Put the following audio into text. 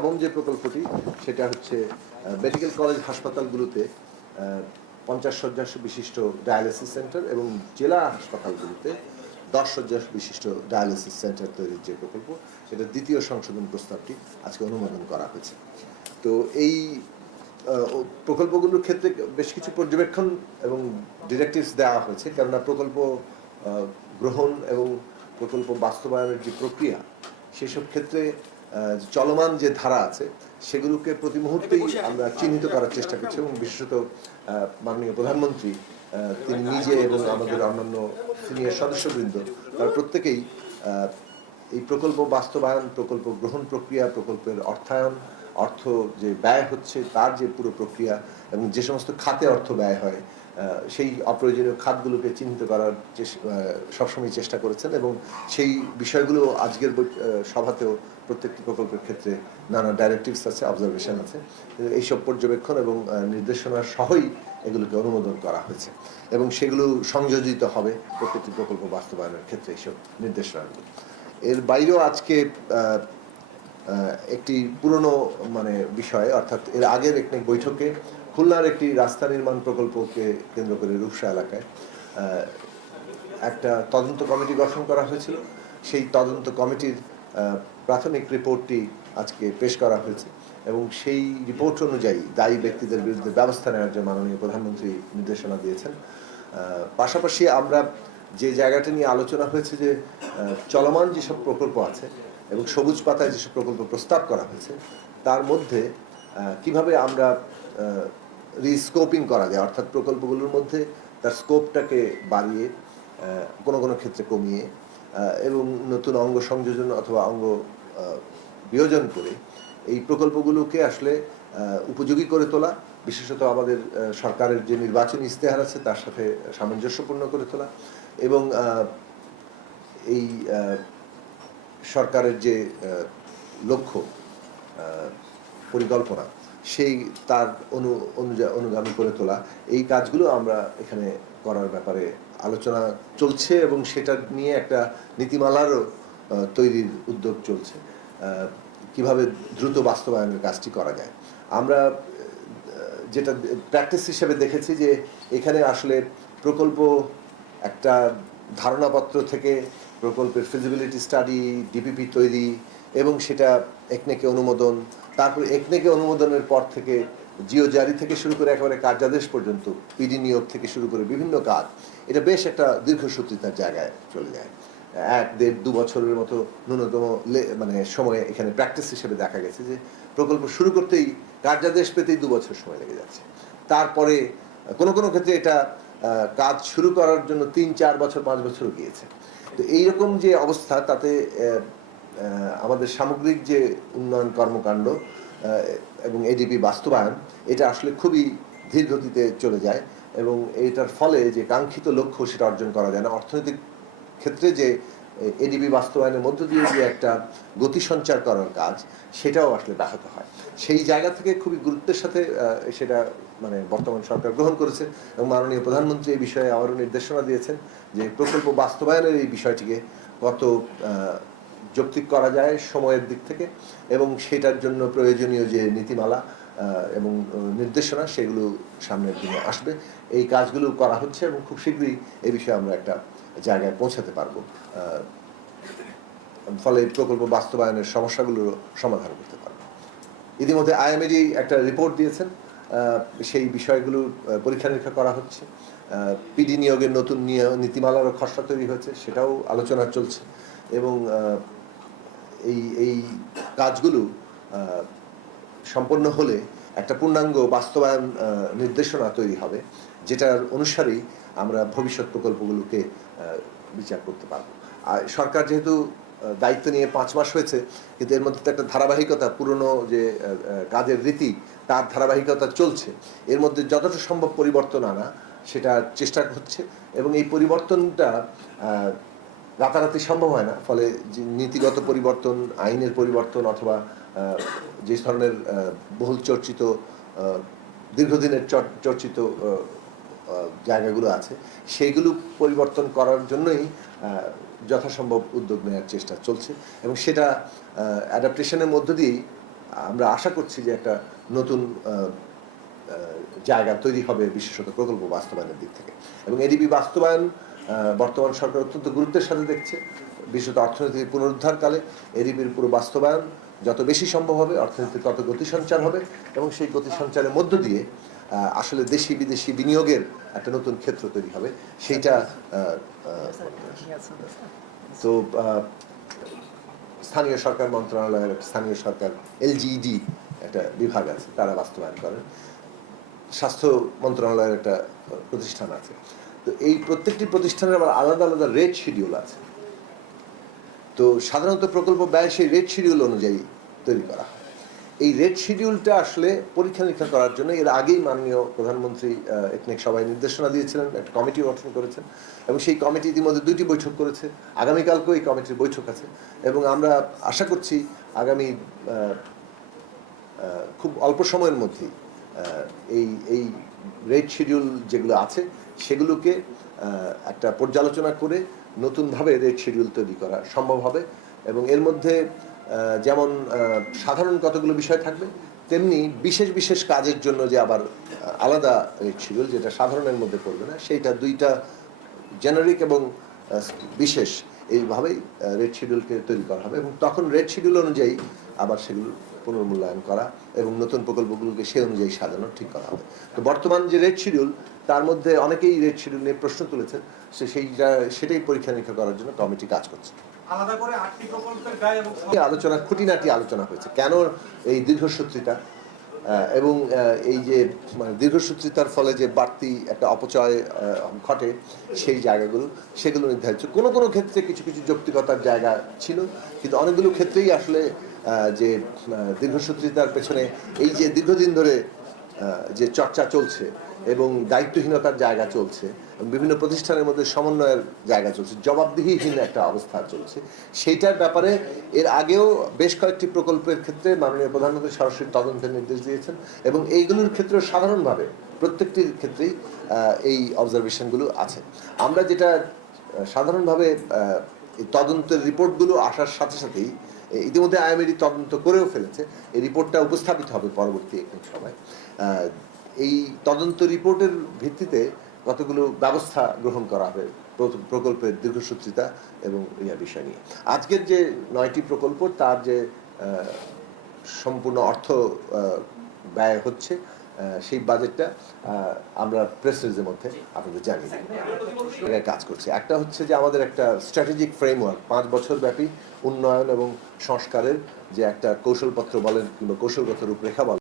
নবম যে প্রকল্পটি সেটা হচ্ছে মেডিকেল কলেজ হাসপাতালগুলোতে 50 শয্যা বিশিষ্ট ডায়ালিসিস সেন্টার এবং জেলা হাসপাতালগুলোতে 10 শয্যা বিশিষ্ট ডায়ালিসিস সেন্টার তৈরির যে প্রকল্প সেটা দ্বিতীয় সংশোধন প্রস্তাবটি আজকে অনুমোদন করা হয়েছে। তো এই প্রকল্পগুলোর ক্ষেত্রে বেশ কিছু পর্যবেক্ষণ এবং ডিরেক্টিভস দেওয়া হয়েছে, কেননা প্রকল্প গ্রহণ এবং প্রকল্প বাস্তবায়নের যে প্রক্রিয়া সেসব ক্ষেত্রে চলমান যে ধারা আছে সেগুলোকে প্রতি মুহূর্তেই আমরা চিহ্নিত করার চেষ্টা করছি এবং বিশেষত মাননীয় প্রধানমন্ত্রী তিনি নিজে এবং আমাদের অন্যান্য সিনিয়র সদস্যবৃন্দ তারা প্রত্যেকেই এই প্রকল্প বাস্তবায়ন, প্রকল্প গ্রহণ প্রক্রিয়া, প্রকল্পের অর্থায়ন, অর্থ যে ব্যয় হচ্ছে তার যে পুরো প্রক্রিয়া এবং যে সমস্ত খাতে অর্থ ব্যয় হয় সেই অপ্রয়োজনীয় খাতগুলোকে চিহ্নিত করার সবসময় চেষ্টা করেছেন এবং সেই বিষয়গুলো আজকের সভাতেও প্রত্যেকটি প্রকল্পের ক্ষেত্রে নানা ডাইরেক্টিভস আছে, অবজারভেশন আছে। এইসব পর্যবেক্ষণ এবং নির্দেশনা সহই এগুলোকে অনুমোদন করা হয়েছে এবং সেগুলো সংযোজিত হবে প্রত্যেকটি প্রকল্প বাস্তবায়নের ক্ষেত্রে এইসব নির্দেশনাগুলো। এর বাইরেও আজকে একটি পুরনো বিষয়, অর্থাৎ এর আগের একটি বৈঠকে খুলনার একটি রাস্তা নির্মাণ প্রকল্পকে কেন্দ্র করে রূপসা এলাকায় একটা তদন্ত কমিটি গঠন করা হয়েছিল। সেই তদন্ত কমিটির প্রাথমিক রিপোর্টটি আজকে পেশ করা হয়েছে এবং সেই রিপোর্ট অনুযায়ী দায়ী ব্যক্তিদের বিরুদ্ধে ব্যবস্থা নেওয়ার জন্য মাননীয় প্রধানমন্ত্রী নির্দেশনা দিয়েছেন। পাশাপাশি আমরা যে জায়গাটা নিয়ে আলোচনা হয়েছে যে চলমান যেসব প্রকল্প আছে এবং সবুজ পাতায় যেসব প্রকল্প প্রস্তাব করা হয়েছে তার মধ্যে কিভাবে আমরা রিস্কোপিং করা যায়, অর্থাৎ প্রকল্পগুলোর মধ্যে তার স্কোপটাকে বাড়িয়ে কোনো কোনো ক্ষেত্রে কমিয়ে এবং নতুন অঙ্গ সংযোজন অথবা অঙ্গ বিয়োজন করে এই প্রকল্পগুলোকে আসলে উপযোগী করে তোলা, বিশেষত আমাদের সরকারের যে নির্বাচনী ইস্তেহার আছে তার সাথে সামঞ্জস্যপূর্ণ করে তোলা এবং এই সরকারের যে লক্ষ্য পরিকল্পনা সেই তার অনুগামী করে তোলা, এই কাজগুলো আমরা এখানে করার ব্যাপারে আলোচনা চলছে এবং সেটা নিয়ে একটা নীতিমালারও তৈরির উদ্যোগ চলছে, কিভাবে দ্রুত বাস্তবায়নের কাজটি করা যায়। আমরা যেটা প্র্যাকটিস হিসেবে দেখেছি যে এখানে আসলে প্রকল্প একটা ধারণাপত্র থেকে প্রকল্পের ফিজিবিলিটি স্টাডি, ডিপিপি তৈরি এবং সেটা একনেকে অনুমোদন, তারপর একনেকে অনুমোদনের পর থেকে জিও জারি থেকে শুরু করে একেবারে কার্যাদেশ পর্যন্ত পিডি নিয়োগ থেকে শুরু করে বিভিন্ন কাজ, এটা বেশ একটা দীর্ঘসূত্রিতার জায়গায় চলে যায়। 1-1.5-2 বছরের মতো ন্যূনতম সময়ে এখানে প্র্যাকটিস হিসেবে দেখা গেছে যে প্রকল্প শুরু করতেই কার্যাদেশ পেতেই 2 বছর সময় লেগে যাচ্ছে। তারপরে কোনো কোনো ক্ষেত্রে এটা কাজ শুরু করার জন্য 3-4 বছর 5 বছরও গিয়েছে। তো এইরকম যে অবস্থা তাতে আমাদের সামগ্রিক যে উন্নয়ন কর্মকাণ্ড এবং এডিপি বাস্তবায়ন এটা আসলে খুবই ধীর গতিতে চলে যায় এবং এটার ফলে যে কাঙ্ক্ষিত লক্ষ্য সেটা অর্জন করা যায় না। অর্থনৈতিক ক্ষেত্রে যে এডিপি বাস্তবায়নের মধ্য দিয়ে যে একটা গতি সঞ্চার করার কাজ সেটাও আসলে ব্যাহত হয়। সেই জায়গা থেকে খুবই গুরুত্বের সাথে সেটা বর্তমান সরকার গ্রহণ করেছে এবং মাননীয় প্রধানমন্ত্রী এই বিষয়ে আবারও নির্দেশনা দিয়েছেন যে প্রকল্প বাস্তবায়নের এই বিষয়টিকে কত যৌক্তিক করা যায় সময়ের দিক থেকে এবং সেটার জন্য প্রয়োজনীয় যে নীতিমালা এবং নির্দেশনা সেগুলো সামনের দিনে আসবে। এই কাজগুলো করা হচ্ছে এবং খুব শীঘ্রই এই বিষয়ে আমরা একটা জায়গায় পৌঁছাতে পারবো, ফলে প্রকল্প বাস্তবায়নের সমস্যাগুলোর সমাধান করতে পারবো। ইতিমধ্যে আইএমএডি একটা রিপোর্ট দিয়েছেন, সেই বিষয়গুলো পরীক্ষা নিরীক্ষা করা হচ্ছে। পিডি নিয়োগের নতুন নীতিমালারও খসড়া তৈরি হয়েছে, সেটাও আলোচনা চলছে এবং এই কাজগুলো সম্পন্ন হলে একটা পূর্ণাঙ্গ বাস্তবায়ন নির্দেশনা তৈরি হবে, যেটার অনুসারেই আমরা ভবিষ্যৎ প্রকল্পগুলোকে বিচার করতে পারবো। আর সরকার যেহেতু দায়িত্ব নিয়ে 5 মাস হয়েছে, কিন্তু এর মধ্যে তো একটা ধারাবাহিকতা, পুরনো যে কাজের রীতি তার ধারাবাহিকতা চলছে। এর মধ্যে যতটা সম্ভব পরিবর্তন আনা সেটা চেষ্টা হচ্ছে এবং এই পরিবর্তনটা রাতারাতি সম্ভব হয় না, ফলে নীতিগত পরিবর্তন, আইনের পরিবর্তন অথবা যে ধরনের বহুল চর্চিত দীর্ঘদিনের চর্চিত জায়গাগুলো আছে সেইগুলো পরিবর্তন করার জন্যই যথাসম্ভব উদ্যোগ নেওয়ার চেষ্টা চলছে এবং সেটা অ্যাডাপ্টেশনের মধ্য দিয়েই আমরা আশা করছি যে একটা নতুন জায়গা তৈরি হবে, বিশেষত প্রকল্প বাস্তবায়নের দিক থেকে। এবং এডিবি বাস্তবায়ন বর্তমান সরকার অত্যন্ত গুরুত্বের সাথে দেখছে। বিশেষত অর্থনীতির পুনরুদ্ধারকালে এডিবির পুরো বাস্তবায়ন যত বেশি সম্ভব হবে, অর্থনীতির তত গতি সঞ্চার হবে, এবং সেই গতি সঞ্চারের মধ্য দিয়ে আসলে দেশি বিদেশি বিনিয়োগের একটা নতুন ক্ষেত্র তৈরি হবে। সেইটা তো স্থানীয় সরকার মন্ত্রণালয়ের, স্থানীয় সরকার এলজিইডি একটা বিভাগ আছে, তারা বাস্তবায়ন করেন। স্বাস্থ্য মন্ত্রণালয়ের একটা প্রতিষ্ঠান আছে। তো এই প্রত্যেকটি প্রতিষ্ঠানের আবার আলাদা আলাদা রেট শিডিউল আছে। তো সাধারণত প্রকল্প ব্যয় সেই রেট শিডিউল অনুযায়ী তৈরি করা হয়। এই রেট শিডিউলটা আসলে পরীক্ষা নিরীক্ষা করার জন্য এর আগেই মাননীয় প্রধানমন্ত্রী একনেক সভায় নির্দেশনা দিয়েছিলেন, একটা কমিটি গঠন করেছেন, এবং সেই কমিটি ইতিমধ্যে 2টি বৈঠক করেছে। আগামীকালকেও এই কমিটির বৈঠক আছে, এবং আমরা আশা করছি আগামী খুব অল্প সময়ের মধ্যেই এই রেট শিডিউল যেগুলো আছে সেগুলোকে একটা পর্যালোচনা করে নতুনভাবে রেট শিডিউল তৈরি করা সম্ভব হবে। এবং এর মধ্যে যেমন সাধারণ কতগুলো বিষয় থাকবে, তেমনি বিশেষ বিশেষ কাজের জন্য যে আবার আলাদা রেট শিডিউল, যেটা সাধারণের মধ্যে পড়বে না, সেইটা 2টা জেনারিক এবং বিশেষ এইভাবেই রেট শিডিউলকে তৈরি করা হবে। এবং তখন রেট শিডিউল অনুযায়ী আবার সেগুলো পুনর্মূল্যায়ন করা এবং নতুন প্রকল্পগুলোকে সেই অনুযায়ী সাজানো ঠিক করা হবে। তো বর্তমান যে রেট শিডিউল, তার মধ্যে অনেকেই রেট শিডিউল নিয়ে প্রশ্ন তুলেছেন, সেটাই পরীক্ষা নিরীক্ষা করার জন্য কমিটি কাজ করছে। আলাদা করে 8টি প্রকল্পের ব্যয় এবং আলোচনা, খুঁটিনাটি আলোচনা হয়েছে, কেন এই দীর্ঘসূত্রিতা এবং এই যে মানে দীর্ঘসূত্রিতার ফলে যে বাড়তি একটা অপচয় ঘটে, সেই জায়গাগুলো সেগুলো নির্ধারিত। কোনো কোনো ক্ষেত্রে কিছু কিছু যৌক্তিকতার জায়গা ছিল, কিন্তু অনেকগুলো ক্ষেত্রেই আসলে যে দীর্ঘসূত্রিতার পেছনে এই যে দীর্ঘদিন ধরে যে চর্চা চলছে এবং দায়িত্বহীনতার জায়গা চলছে, বিভিন্ন প্রতিষ্ঠানের মধ্যে সমন্বয়ের জায়গা চলছে, জবাবদিহিহীন একটা অবস্থা চলছে, সেইটার ব্যাপারে এর আগেও বেশ কয়েকটি প্রকল্পের ক্ষেত্রে মাননীয় প্রধানমন্ত্রী সরাসরি তদন্তের নির্দেশ দিয়েছেন, এবং এইগুলোর ক্ষেত্রে সাধারণভাবে প্রত্যেকটির ক্ষেত্রেই এই অবজারভেশনগুলো আছে। আমরা যেটা সাধারণভাবে এই তদন্তের রিপোর্টগুলো আসার সাথে সাথেই ইতিমধ্যে আইএমএডি তদন্ত করেও ফেলেছে, এই রিপোর্টটা উপস্থাপিত হবে পরবর্তী একদিন সময়। এই তদন্ত রিপোর্টের ভিত্তিতে কতগুলো ব্যবস্থা গ্রহণ করা হবে প্রকল্পের দীর্ঘসূত্রিতা এবং বিষয় নিয়ে। আজকের যে 9টি প্রকল্প, তার যে সম্পূর্ণ অর্থ ব্যয় হচ্ছে, সেই বাজেটটা আমরা প্রেস রিলিজের মধ্যে আপনাদের জানিয়ে দিই। কাজ করছে একটা হচ্ছে যে আমাদের একটা স্ট্র্যাটেজিক ফ্রেমওয়ার্ক, 5 বছর ব্যাপী উন্নয়ন এবং সংস্কারের যে একটা কৌশলপত্র বলেন কিংবা কৌশলগত রূপরেখা বলেন,